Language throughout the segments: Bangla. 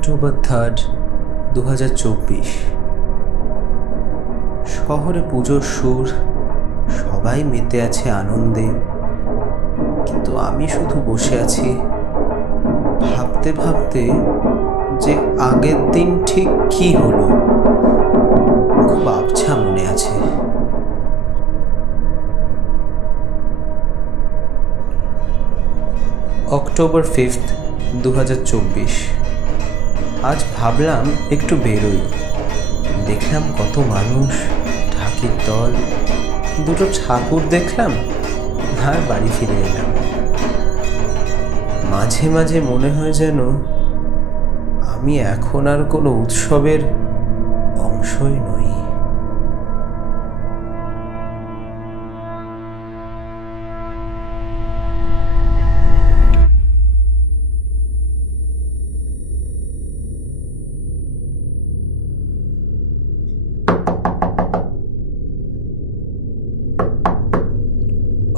অক্টোবর 3, 2024। শহরে পুজোর সুর, সবাই মেতে আছে আনন্দে, কিন্তু আমি শুধু বসে আছি ভাবতে ভাবতে যে আগের দিন ঠিক কি হলো। খুব আবছা মনে আছে। অক্টোবর 5, 2024। আজ ভাবলাম একটু বেরোই। দেখলাম কত মানুষ, ঢাকির দল, দুটো ঠাকুর দেখলাম আর বাড়ি ফিরে এলাম। মাঝে মাঝে মনে হয় যেন আমি এখন আর কোনো উৎসবের অংশই নই।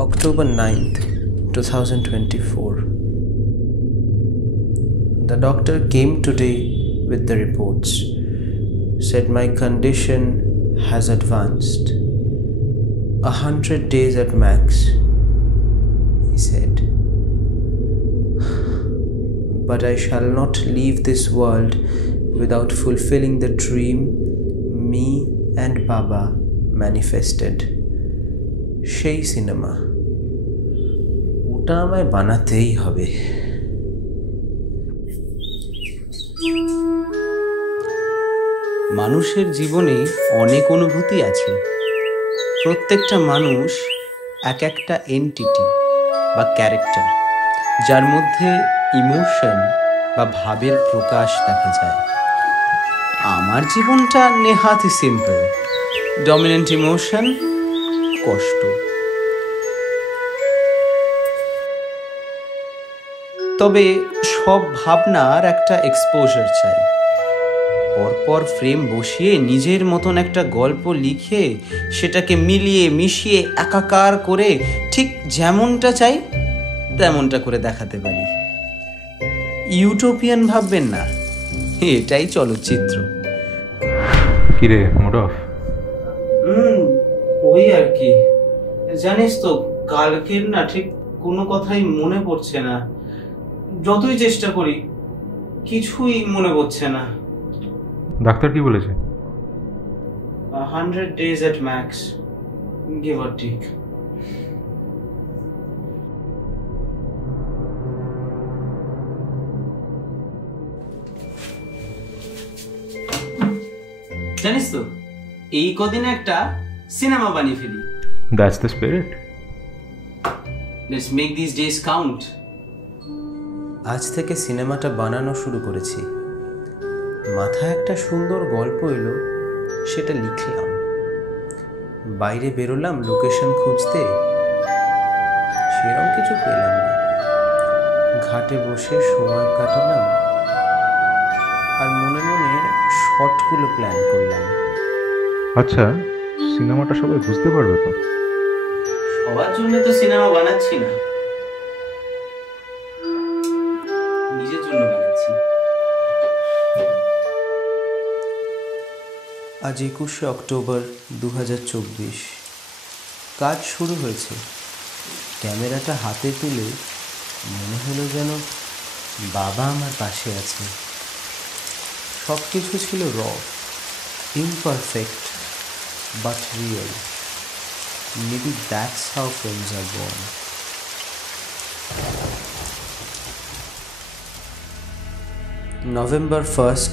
October 9th, 2024. The doctor came today with the reports. Said my condition has advanced. 100 days at max, he said. But I shall not leave this world without fulfilling the dream me and Baba manifested. সেই সিনেমা, ওটা আমায় বানাতেই হবে। মানুষের জীবনে অনেক অনুভূতি আছে। প্রত্যেকটা মানুষ এক একটা এন্টিটি বা ক্যারেক্টার, যার মধ্যে ইমোশন বা ভাবের প্রকাশ দেখা যায়। আমার জীবনটা নেহাতই সিম্পল। ডমিনেন্ট ইমোশন, কষ্ট। তবে সব ভাবনার একটা এক্সপোজার চাই। পরপর ফ্রেম বসিয়ে নিজের মতন একটা গল্প লিখে সেটাকে মিলিয়ে মিশিয়ে একাকার করে ঠিক যেমনটা চাই তেমনটা করে দেখাতে পারি। ইউটোপিয়ান ভাববেন না, এটাই চলচ্চিত্র। কিরে, মুড অফ? ওই আর কি। জানিস তো, কালকের না ঠিক কোনো কথাই মনে পড়ছে না। যতই চেষ্টা করি কিছুই মনে পড়ছে না। ডাক্তার কি বলেছে? 100 days at max, give or take. জানিস তো, এই কদিন একটা সিনেমা বানিয়ে ফেলি। That's the spirit. Let's make these days count. আজ থেকে সিনেমাটা বানানো শুরু করেছি। মাথায় একটা সুন্দর গল্প এলো, সেটা লিখলাম। বাইরে বেরোলাম লোকেশন খুঁজতে, সেরকম কিছু পেলাম না। ঘাটে বসে সময় কাটালাম আর মনে মনে শর্টগুলো প্ল্যান করলাম। আচ্ছা, সিনেমাটা সবাই বুঝতে পারবে তো? সবার জন্য তো সিনেমা বানাচ্ছি না, নিজের জন্য বানাচ্ছি। আজ 21শে অক্টোবর 2024। কাজ শুরু হয়েছে। ক্যামেরাটা হাতে তুলে মনে হলো যেন বাবা আমার পাশে আছে। সব কিছু ছিল র, imperfect but real. Maybe that's how films are born. November 1,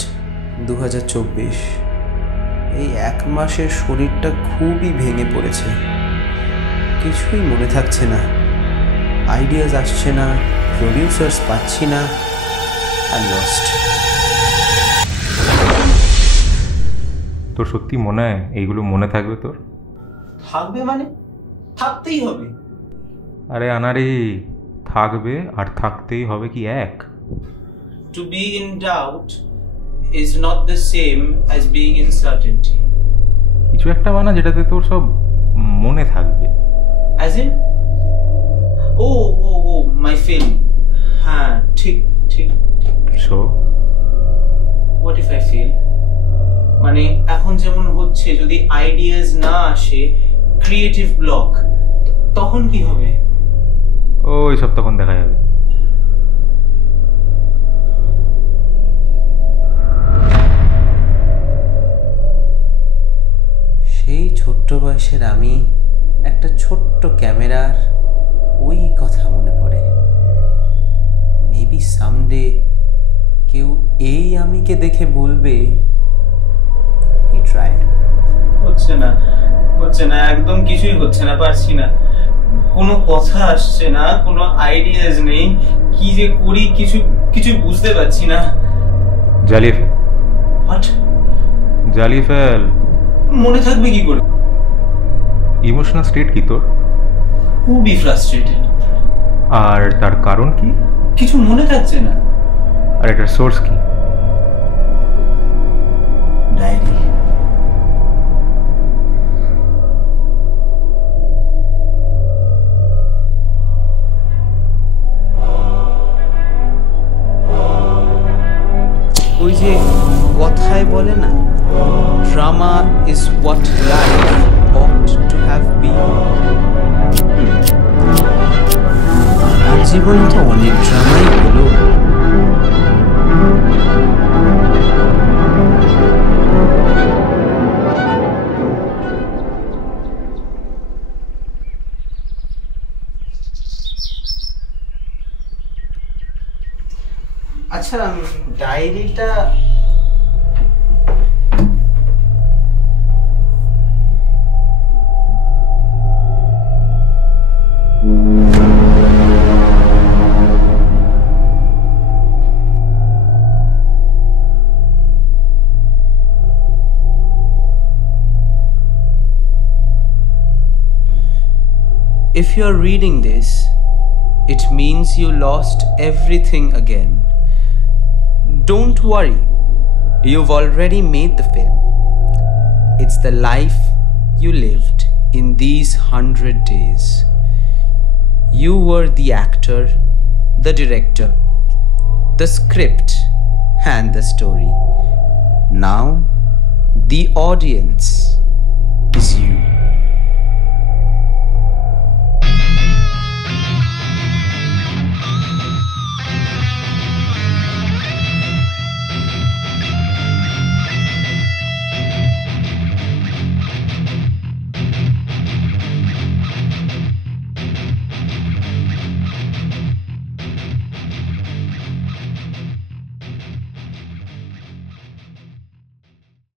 2024। এই এক মাসের শরীরটা খুবই ভেঙে পড়েছে। কিছুই মনে থাকছে না, আইডিয়াস আসছে না, প্রডিউসার্স পাচ্ছি না, আর লস্ট। তোর সত্যি মনে হয় এইগুলো মনে থাকবে? তোর থাকবে মানে থাকতেই হবে। আরে আনারে, থাকবে আর থাকতেই হবে কি এক? To be in doubt is not the same as being in certainty. কিছু একটা বানা যেটাতে তোর সব মনে থাকবে। As in? Oh, my film. হ্যাঁ, ঠিক। So what if I fail? মানে এখন যেমন হচ্ছে, যদি আইডিয়াস না আসে, ক্রিয়েটিভ ব্লক, তখন কি হবে? ওই সব তখন দেখা যাবে। সেই ছোট্ট বয়সের আমি, একটা ছোট্ট ক্যামেরার ওই কথা মনে পড়ে। মেবি সামডে কেউ এই আমিকে দেখে বলবে, হি ট্রাইড। হচ্ছে না, হচ্ছে না, একদম কিছুই হচ্ছে না, পারছি না, কোনো কথা আসছে না, কোনো আইডিয়াস নেই, কি যে করি কিছু বুঝতে পারছি না। জ্বালিয়ে ফেল, হোয়াট? জ্বালিয়ে ফেল। মনে থাকবে কি করে? ইমোশনাল স্টেট কি তোর? খুবই ফ্রাস্ট্রেটেড। আর তার কারণ কি? কিছু মনে থাকছে না। আর এটার সোর্স কি? ডায়েরি। ওই যে কথায় বলে না, drama is what life ought to have been. আমার জীবনে তো অনেক ড্রামাই হলো। আচ্ছা, ডায়েরিটা If you're reading this, it means you lost everything again. Don't worry, you've already made the film. It's the life you lived in these 100 days. You were the actor, the director, the script, and the story. Now, the audience